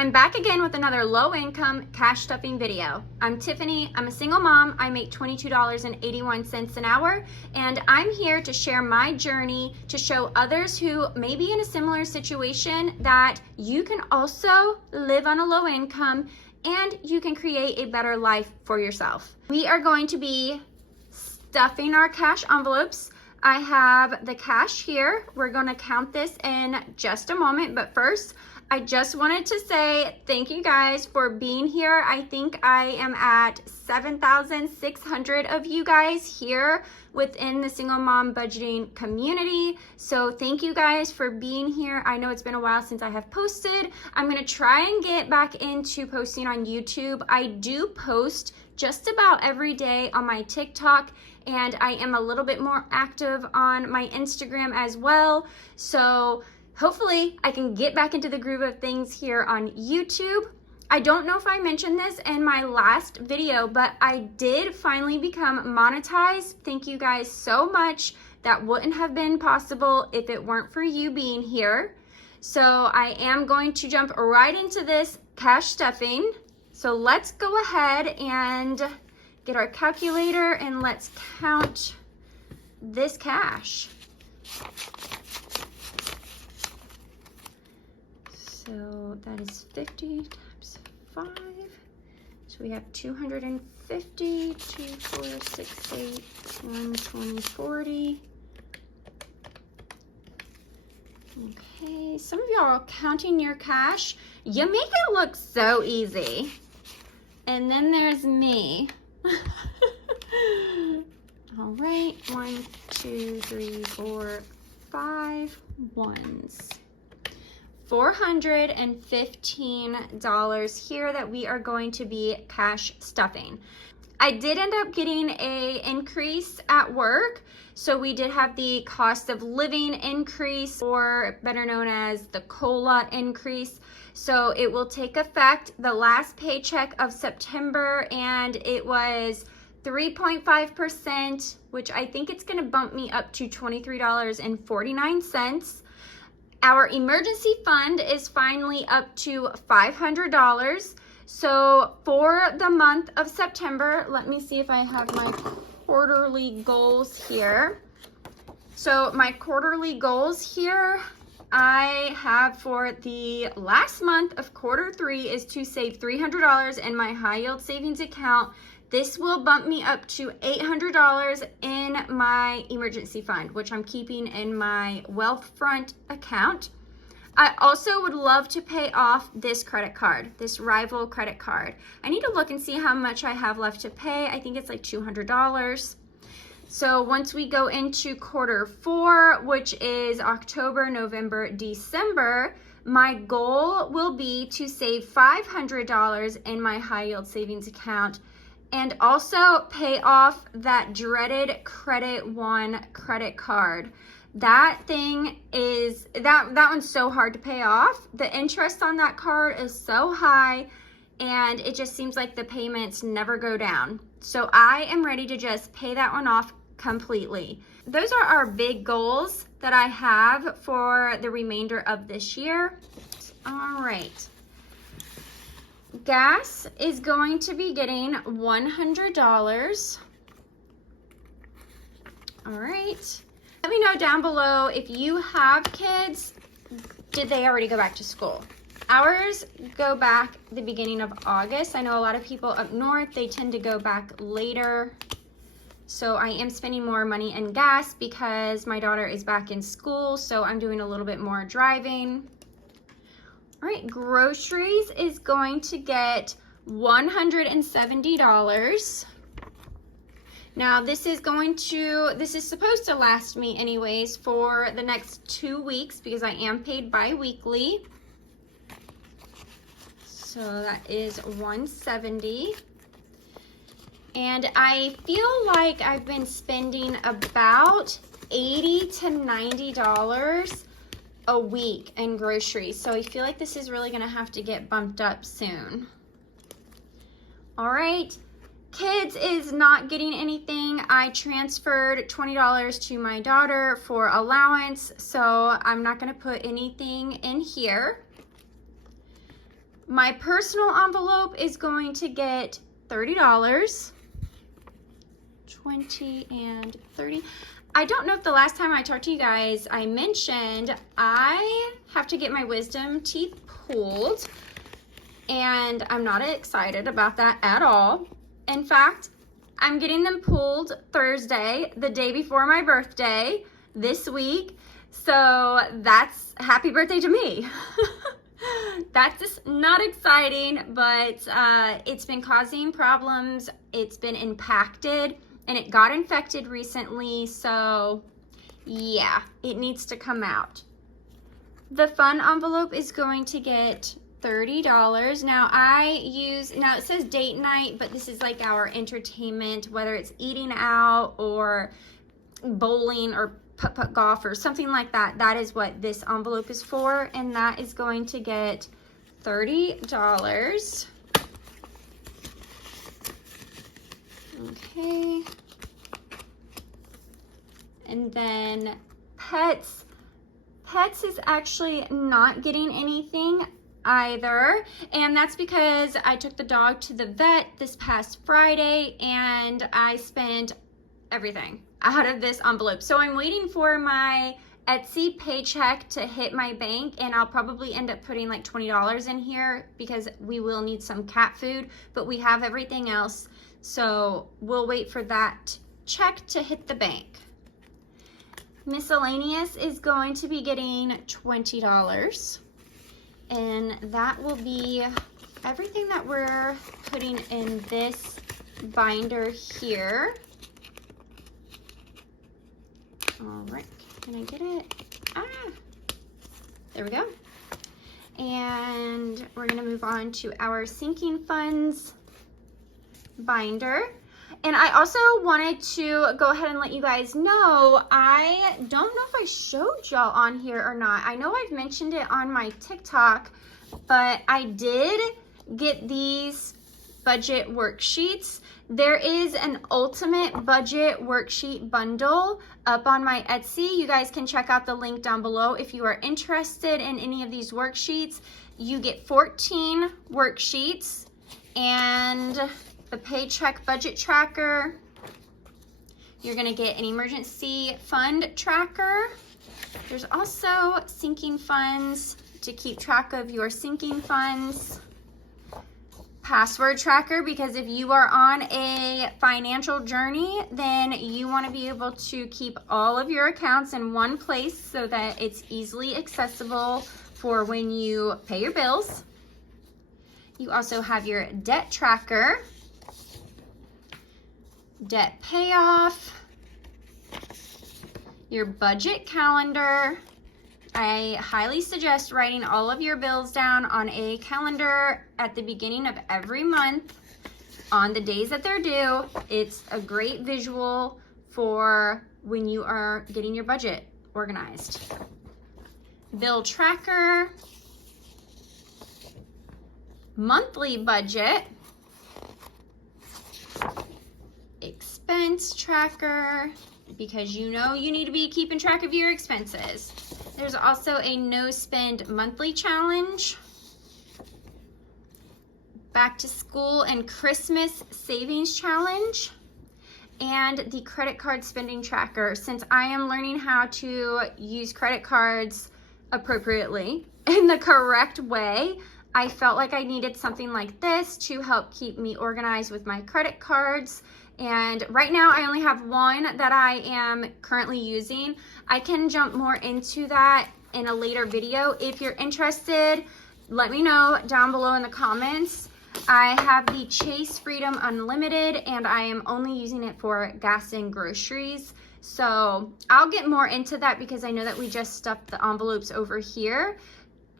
I'm back again with another low income cash stuffing video. I'm Tiffany, I'm a single mom, I make $22.81 an hour, and I'm here to share my journey to show others who may be in a similar situation that you can also live on a low income and you can create a better life for yourself. We are going to be stuffing our cash envelopes. I have the cash here. We're gonna count this in just a moment, but first, I just wanted to say thank you guys for being here. I think I am at 7,600 of you guys here within the single mom budgeting community. So thank you guys for being here. I know it's been a while since I have posted. I'm gonna try and get back into posting on YouTube. I do post just about every day on my TikTok, and I am a little bit more active on my Instagram as well. So hopefully I can get back into the groove of things here on YouTube. I don't know if I mentioned this in my last video, but I did finally become monetized. Thank you guys so much. That wouldn't have been possible if it weren't for you being here. So I am going to jump right into this cash stuffing. So let's go ahead and get our calculator and let's count this cash. So that is 50 times 5. So we have 250, 2, 4, 6, 8, 1, 20, 40. Okay, some of y'all are counting your cash. You make it look so easy. And then there's me. All right, 1, 2, 3, 4, 5 ones. $415 here that we are going to be cash stuffing. I did end up getting a increase at work. So we did have the cost of living increase, or better known as the COLA increase. So it will take effect the last paycheck of September, and it was 3.5%, which I think it's gonna bump me up to $23.49. Our emergency fund is finally up to $500. So for the month of September, let me see if I have my quarterly goals here. So my quarterly goals here, I have for the last month of quarter 3 is to save $300 in my high yield savings account. This will bump me up to $800 in my emergency fund, which I'm keeping in my Wealthfront account. I also would love to pay off this credit card, this Rival credit card. I need to look and see how much I have left to pay. I think it's like $200. So once we go into quarter 4, which is October, November, December, my goal will be to save $500 in my high yield savings account, and also pay off that dreaded Credit One credit card. That thing is, that one's so hard to pay off. The interest on that card is so high, and it just seems like the payments never go down. So I am ready to just pay that one off completely. Those are our big goals that I have for the remainder of this year. All right. Gas is going to be getting $100. All right. Let me know down below if you have kids, did they already go back to school? Ours go back the beginning of August. I know a lot of people up north, they tend to go back later. So I am spending more money in gas because my daughter is back in school, so I'm doing a little bit more driving. All right, groceries is going to get $170. Now this is supposed to last me anyways for the next 2 weeks because I am paid bi-weekly. So that is $170. And I feel like I've been spending about $80 to $90 a week in groceries. So I feel like this is really gonna have to get bumped up soon. All right, kids is not getting anything. I transferred $20 to my daughter for allowance, so I'm not gonna put anything in here. My personal envelope is going to get $30. 20 and 30. I don't know if the last time I talked to you guys, I mentioned I have to get my wisdom teeth pulled, and I'm not excited about that at all. In fact, I'm getting them pulled Thursday, the day before my birthday this week. So that's happy birthday to me. That's just not exciting, but it's been causing problems. It's been impacted and it got infected recently. So yeah, it needs to come out. The fun envelope is going to get $30. Now it says date night, but this is like our entertainment, whether it's eating out or bowling or putt-putt golf or something like that. That is what this envelope is for, and that is going to get $30. Okay. And then pets. Pets is actually not getting anything either, and that's because I took the dog to the vet this past Friday and I spent everything out of this envelope. So I'm waiting for my Etsy paycheck to hit my bank, and I'll probably end up putting like $20 in here because we will need some cat food, but we have everything else. So we'll wait for that check to hit the bank. Miscellaneous is going to be getting $20, and that will be everything that we're putting in this binder here. All right, can I get it? There we go. And we're gonna move on to our sinking funds binder. And I also wanted to go ahead and let you guys know, I don't know if I showed y'all on here or not. I know I've mentioned it on my TikTok, but I did get these budget worksheets. There is an ultimate budget worksheet bundle up on my Etsy. You guys can check out the link down below if you are interested in any of these worksheets. You get 14 worksheets and the paycheck budget tracker. You're gonna get an emergency fund tracker. There's also sinking funds to keep track of your sinking funds. Password tracker, because if you are on a financial journey, then you want to be able to keep all of your accounts in one place so that it's easily accessible for when you pay your bills. You also have your debt tracker, debt payoff, your budget calendar. I highly suggest writing all of your bills down on a calendar at the beginning of every month on the days that they're due. It's a great visual for when you are getting your budget organized. Bill tracker, monthly budget, expense tracker, because you know you need to be keeping track of your expenses. There's also a no spend monthly challenge, back to school and Christmas savings challenge, and the credit card spending tracker. Since I am learning how to use credit cards appropriately in the correct way, I felt like I needed something like this to help keep me organized with my credit cards. And right now I only have one that I am currently using. I can jump more into that in a later video. If you're interested, let me know down below in the comments. I have the Chase Freedom Unlimited, and I am only using it for gas and groceries. So I'll get more into that because I know that we just stuffed the envelopes over here.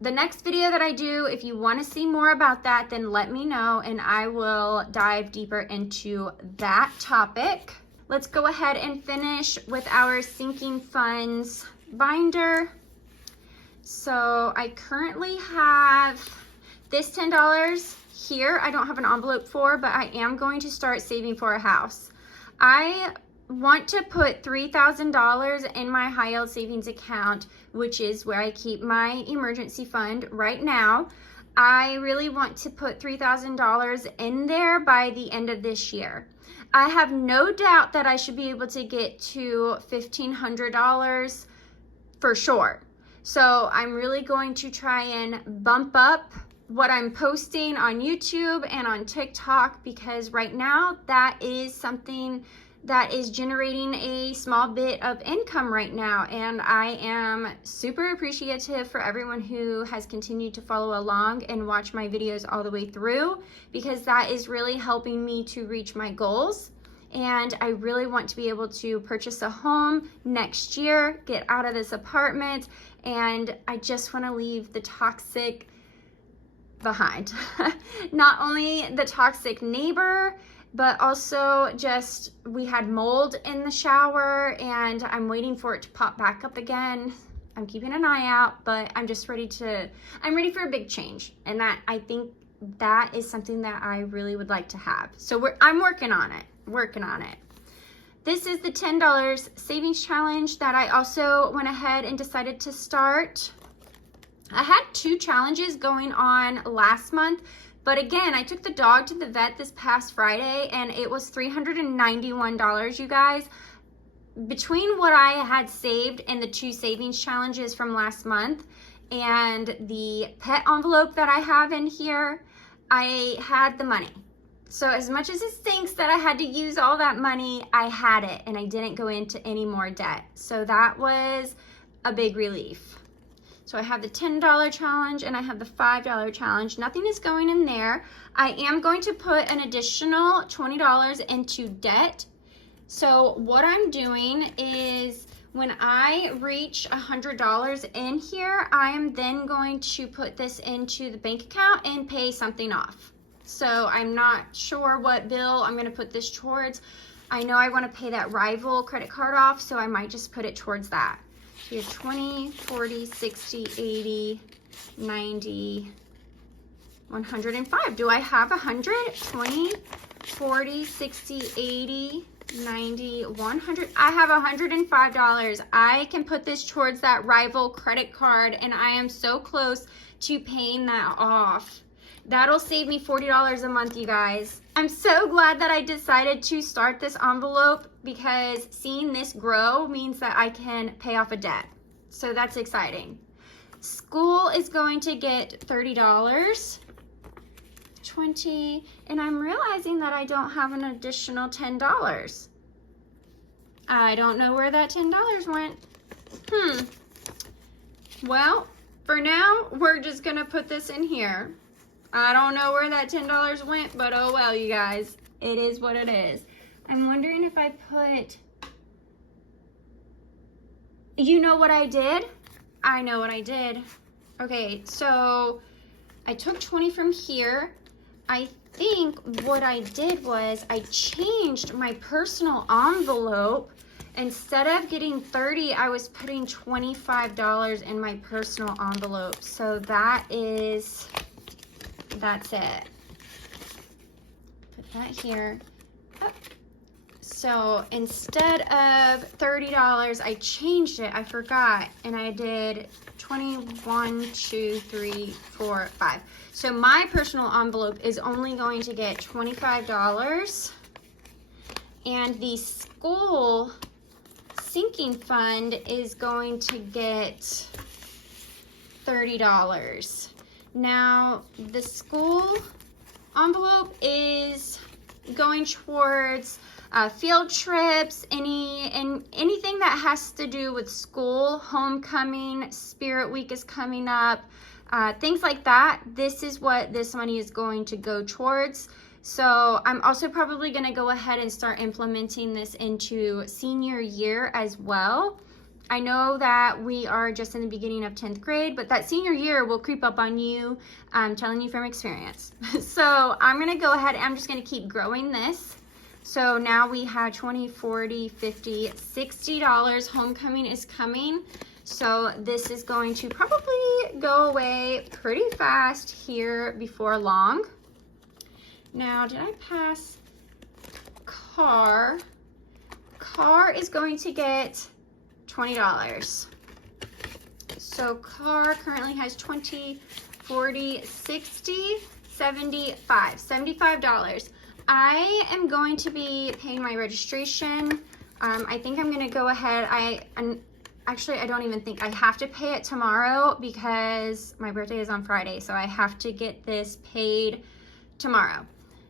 The next video that I do, if you want to see more about that, then let me know and I will dive deeper into that topic. Let's go ahead and finish with our sinking funds binder. So I currently have this $10 here. I don't have an envelope for, but I am going to start saving for a house. I want to put $3,000 in my high yield savings account, which is where I keep my emergency fund right now. I really want to put $3,000 in there by the end of this year. I have no doubt that I should be able to get to $1,500 for sure. So I'm really going to try and bump up what I'm posting on YouTube and on TikTok, because right now that is something that is generating a small bit of income right now, and I am super appreciative for everyone who has continued to follow along and watch my videos all the way through, because that is really helping me to reach my goals. And I really want to be able to purchase a home next year, get out of this apartment, and I just want to leave the toxic behind. Not only the toxic neighbor, but also just we had mold in the shower and I'm waiting for it to pop back up again. I'm keeping an eye out, but I'm just ready for a big change. And that, I think that is something that I really would like to have. So I'm working on it. This is the $10 savings challenge that I also went ahead and decided to start. I had 2 challenges going on last month, but again, I took the dog to the vet this past Friday and it was $391, you guys. Between what I had saved in the 2 savings challenges from last month and the pet envelope that I have in here, I had the money. So as much as it stinks that I had to use all that money, I had it and I didn't go into any more debt. So that was a big relief. So I have the $10 challenge and I have the $5 challenge. Nothing is going in there. I am going to put an additional $20 into debt. So what I'm doing is when I reach $100 in here, I am then going to put this into the bank account and pay something off. So I'm not sure what bill I'm going to put this towards. I know I want to pay that Rival credit card off, so I might just put it towards that. Here, 20, 40, 60, 80, 90, 105. Do I have 100? 20, 40, 60, 80, 90, 100. I have $105. I can put this towards that Rival credit card, and I am so close to paying that off. That'll save me $40 a month, you guys. I'm so glad that I decided to start this envelope, because seeing this grow means that I can pay off a debt. So that's exciting. School is going to get $30, 20, and I'm realizing that I don't have an additional $10. I don't know where that $10 went. Well, for now, we're just gonna put this in here. I don't know where that $10 went, but oh well, you guys. It is what it is. I'm wondering if I put... You know what I did? I know what I did. Okay, so I took 20 from here. I think what I did was I changed my personal envelope. Instead of getting 30, I was putting $25 in my personal envelope. So that's it. Put that here. Oh. So instead of $30, I changed it. I forgot, and I did 21, 2, 3, 4, 5. So my personal envelope is only going to get $25, and the school sinking fund is going to get $30. Now, the school envelope is going towards field trips, anything that has to do with school, homecoming, Spirit Week is coming up, things like that. This is what this money is going to go towards. So I'm also probably going to go ahead and start implementing this into senior year as well. I know that we are just in the beginning of 10th grade, but that senior year will creep up on you. I'm telling you from experience. So I'm going to go ahead and I'm just going to keep growing this. So now we have 20, 40, 50, $60. Homecoming is coming. So this is going to probably go away pretty fast here before long. Now, did I pass car? Car is going to get $20. So car currently has 20, 40, 60, 75, $75. I am going to be paying my registration. I think I'm gonna go ahead. Actually, I don't even think I have to pay it tomorrow because my birthday is on Friday, so I have to get this paid tomorrow.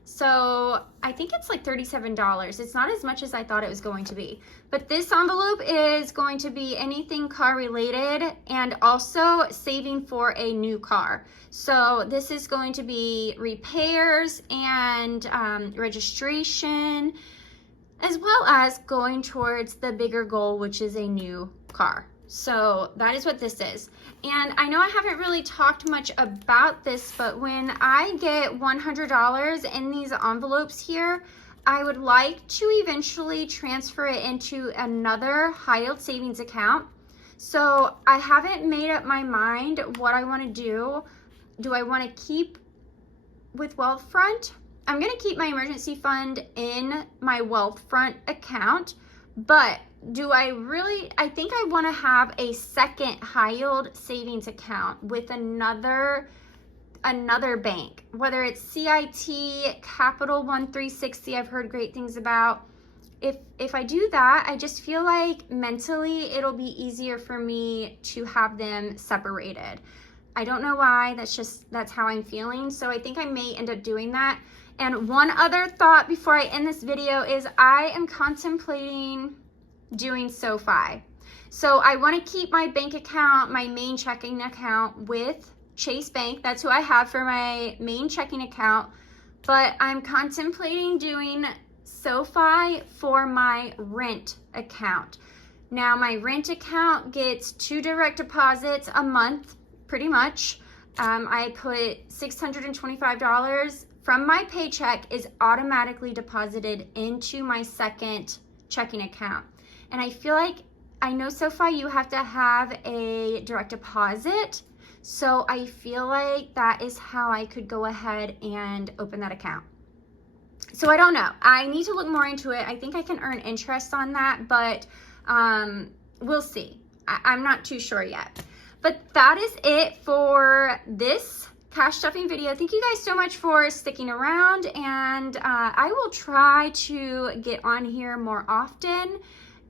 So I think it's like $37. It's not as much as I thought it was going to be. But this envelope is going to be anything car related and also saving for a new car. So this is going to be repairs and registration, as well as going towards the bigger goal, which is a new car. So that is what this is. And I know I haven't really talked much about this, but when I get $100 in these envelopes here, I would like to eventually transfer it into another high yield savings account. So I haven't made up my mind what I want to do. Do I want to keep with Wealthfront? I'm going to keep my emergency fund in my Wealthfront account, but I think I want to have a second high yield savings account with another bank, whether it's CIT, Capital One 360, I've heard great things about. If I do that, I just feel like mentally it'll be easier for me to have them separated. I don't know why, that's how I'm feeling. So I think I may end up doing that. And one other thought before I end this video is I am contemplating doing SoFi. So I want to keep my bank account, my main checking account with Chase Bank. That's who I have for my main checking account. But I'm contemplating doing SoFi for my rent account. Now my rent account gets 2 direct deposits a month, pretty much. I put $625 from my paycheck is automatically deposited into my second checking account. And I feel like, I know SoFi you have to have a direct deposit, so I feel like that is how I could go ahead and open that account. So I don't know. I need to look more into it. I think I can earn interest on that, but we'll see. I'm not too sure yet. But that is it for this cash stuffing video. Thank you guys so much for sticking around, and I will try to get on here more often,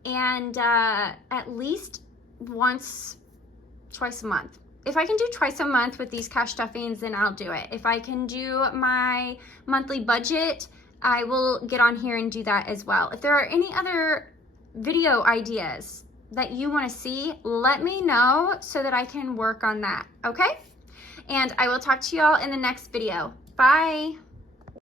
and at least twice a month. If I can do twice a month with these cash stuffings, then I'll do it. If I can do my monthly budget, I will get on here and do that as well. If there are any other video ideas that you want to see, let me know so that I can work on that, okay? And I will talk to y'all in the next video. Bye.